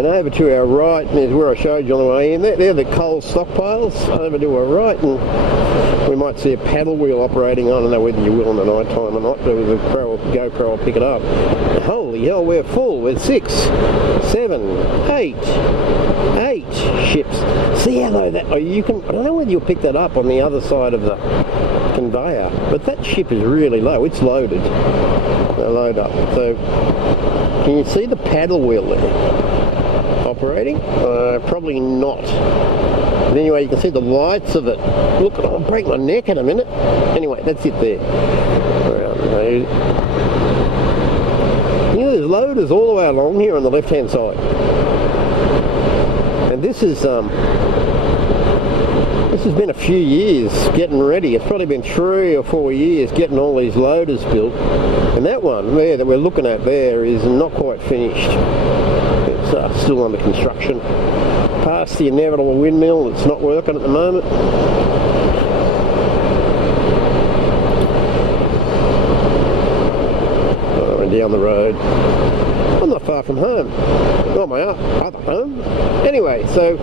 And over to our right is where I showed you on the way in. They're the coal stockpiles. Over to our right, and we might see a paddle wheel operating. I don't know whether you will in the night time or not, but with a GoPro will pick it up. Holy hell, we're full with 6, 7, 8 ships. See how low that, you can, I don't know whether you'll pick that up on the other side of the conveyor, but that ship is really low. It's loaded. They'll load up. So can you see the paddle wheel there operating? Probably not. But anyway, you can see the lights of it. Look, I'll break my neck in a minute. Anyway, that's it there. You know, there's loaders all the way along here on the left-hand side. And this has been a few years getting ready. It's probably been 3 or 4 years getting all these loaders built. And that one there that we're looking at there is not quite finished. It's still under construction. Past the inevitable windmill that's not working at the moment. And down the road. I'm not far from home. Not my other home. Anyway, so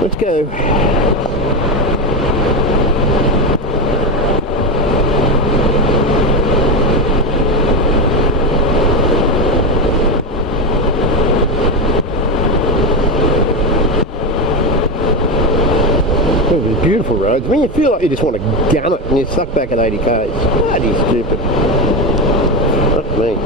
let's go. These beautiful roads. I mean, you feel like you just want to gun it and you're stuck back at 80 k's. Bloody stupid. Not me.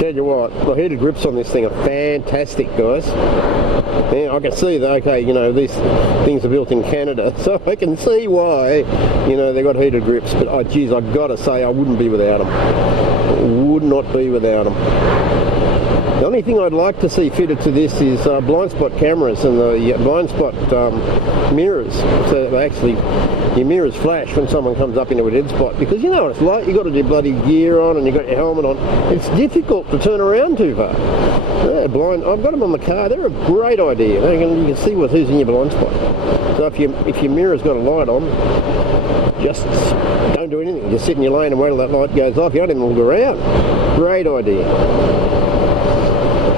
Tell you what, the heated grips on this thing are fantastic, guys. Yeah, I can see that, okay, you know, these things are built in Canada, so I can see why, you know, they've got heated grips, but, oh, geez, I've got to say, I wouldn't be without them. Would not be without them. The only thing I'd like to see fitted to this is blind spot cameras and the blind spot mirrors, so they actually, your mirrors flash when someone comes up into a dead spot, because you know what it's like, you've got to do bloody gear on and you've got your helmet on. It's difficult to turn around too far. Yeah, blind. I've got them on the car. They're a great idea. You can see who's in your blind spot. So if your mirror's got a light on, just don't do anything. Just sit in your lane and wait till that light goes off. You don't even look around. Great idea.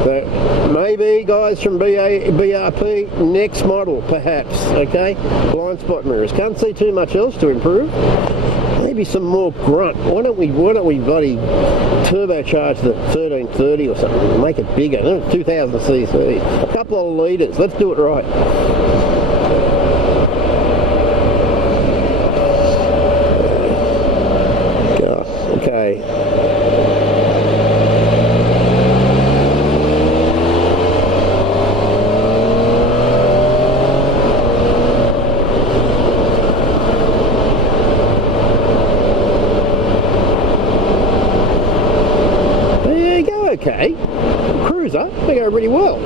So maybe guys from BRP, next model perhaps. Okay, blind spot mirrors. Can't see too much else to improve. Maybe some more grunt. Why don't we bloody turbocharge the 1330 or something, make it bigger, 2000 cc, a couple of litres, let's do it right. Okay. Okay, cruiser, they go really well.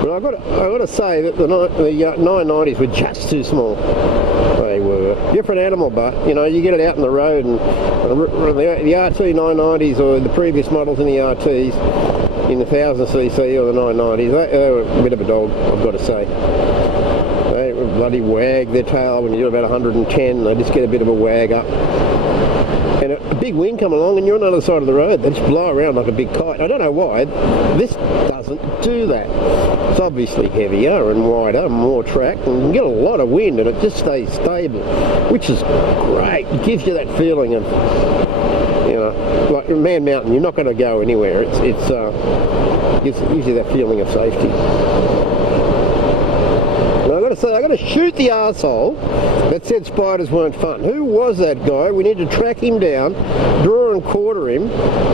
But I've got to say that the 990s were just too small. They were different animal, but you know, you get it out on the road, and the RT 990s or the previous models in the RTs in the 1000cc or the 990s, they were a bit of a dog, I've got to say. They bloody wag their tail when you do about 110. They just get a bit of a wag up. And a big wind come along and you're on the other side of the road, they just blow around like a big kite. I don't know why. This doesn't do that. It's obviously heavier and wider, more track, and you can get a lot of wind and it just stays stable, which is great. It gives you that feeling of, you know, like Man Mountain, you're not going to go anywhere. It gives you that feeling of safety. And I've got to say, I've got to shoot the arsehole that said spiders weren't fun. Who was that guy? We need to track him down, draw and quarter him,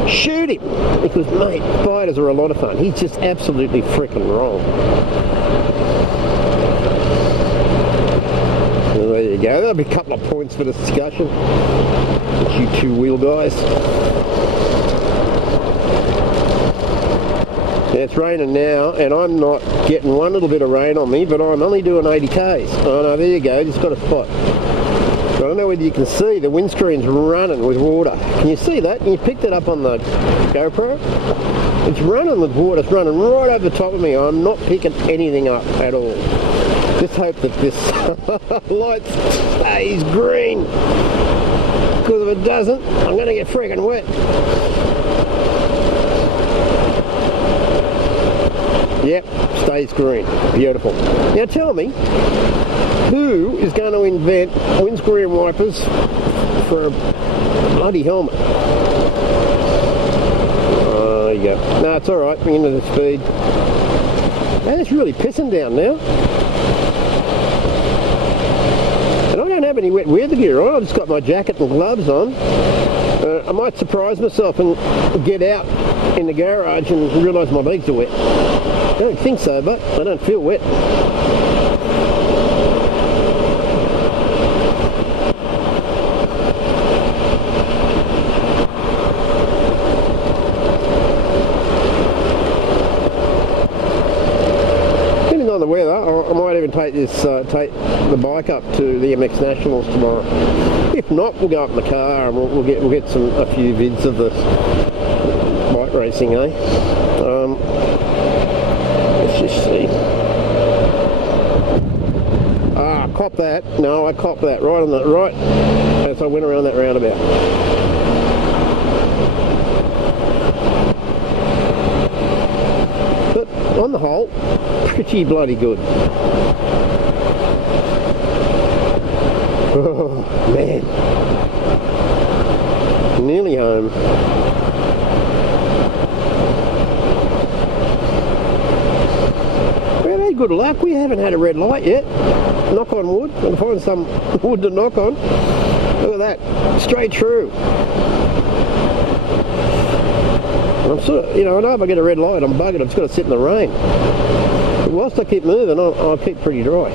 shoot him. Because, mate, spiders are a lot of fun. He's just absolutely freaking wrong. So there you go. That'll be a couple of points for discussion. You two wheel guys. Yeah, it's raining now, and I'm not getting one little bit of rain on me, but I'm only doing 80 k's. Oh no, there you go, just got a spot. I don't know whether you can see, the windscreen's running with water. Can you see that? Can you pick that up on the GoPro? It's running with water, it's running right over the top of me. I'm not picking anything up at all. Just hope that this light stays green, because if it doesn't, I'm going to get friggin' wet. Yep, stays green. Beautiful. Now tell me, who is going to invent windscreen wipers for a bloody helmet? There you go. No, it's alright, bring into the speed. Man, it's really pissing down now. And I don't have any wet weather gear on, I've just got my jacket and gloves on. I might surprise myself and get out in the garage and realise my legs are wet. I don't think so, but I don't feel wet. Depending on the weather, I might even take take the bike up to the MX Nationals tomorrow. If not, we'll go up in the car and we'll get a few vids of the bike racing, eh? Let's just see. Ah, cop that. No, I copped that right as I went around that roundabout. But on the whole, pretty bloody good. Oh man, nearly home. We've had good luck, we haven't had a red light yet. Knock on wood, I'll find some wood to knock on. Look at that, straight through. I'm sort of, I know if I get a red light, I'm buggered, I've just got to sit in the rain. But whilst I keep moving, I'll keep pretty dry.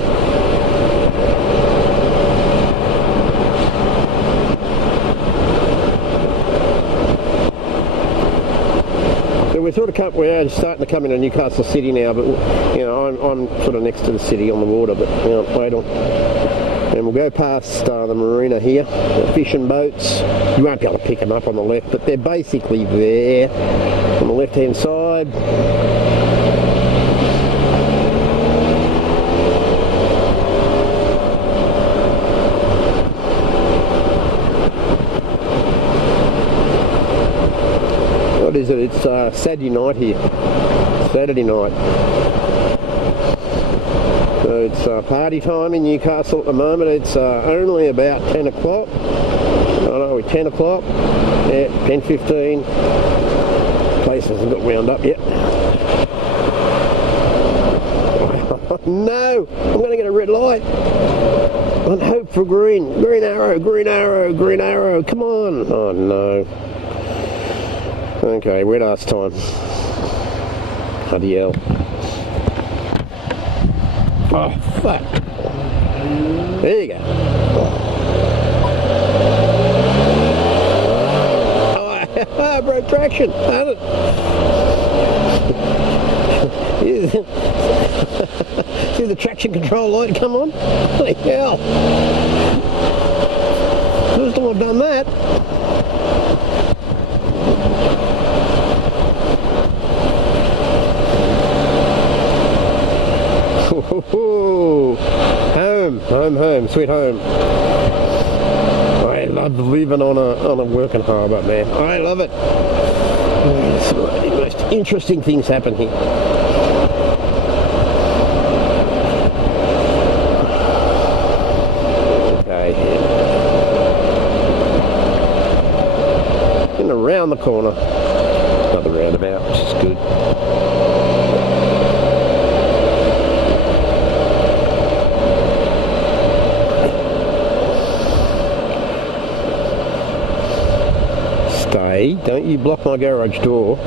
We're starting to come into Newcastle City now, but I'm sort of next to the city on the water, but wait on. And we'll go past the marina here, the fishing boats. You won't be able to pick them up on the left, but they're basically there on the left hand side. What is it? It's Saturday night here. Saturday night. So it's party time in Newcastle at the moment. It's only about 10 o'clock. I don't know, 10 o'clock. Yeah, 10:15. Place hasn't got wound up yet. No! I'm going to get a red light. And hope for green. Green arrow, green arrow, green arrow. Come on. Oh no. Okay, wet ass time. Bloody hell. Oh, fuck. There you go. Oh, I broke traction. See the traction control light come on? Holy hell. First time I've done that. Home, sweet home. I love living on a working harbour, man. I love it. Some of the most interesting things happen here. Okay, and around the corner, another roundabout, which is good. Don't you block my garage door.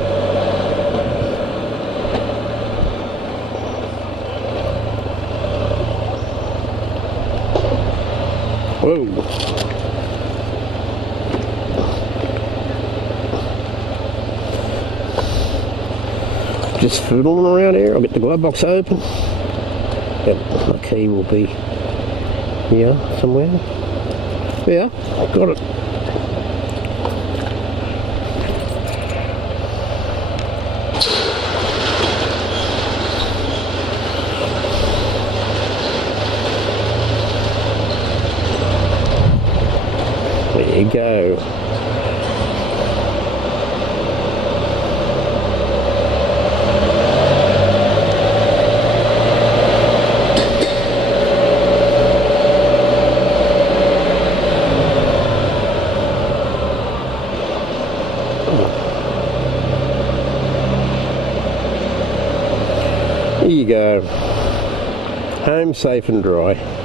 Whoa. Just fiddling around here. I'll get the glove box open. Yep, my key will be here somewhere. Yeah, got it. There you go. Here you go. Home safe and dry.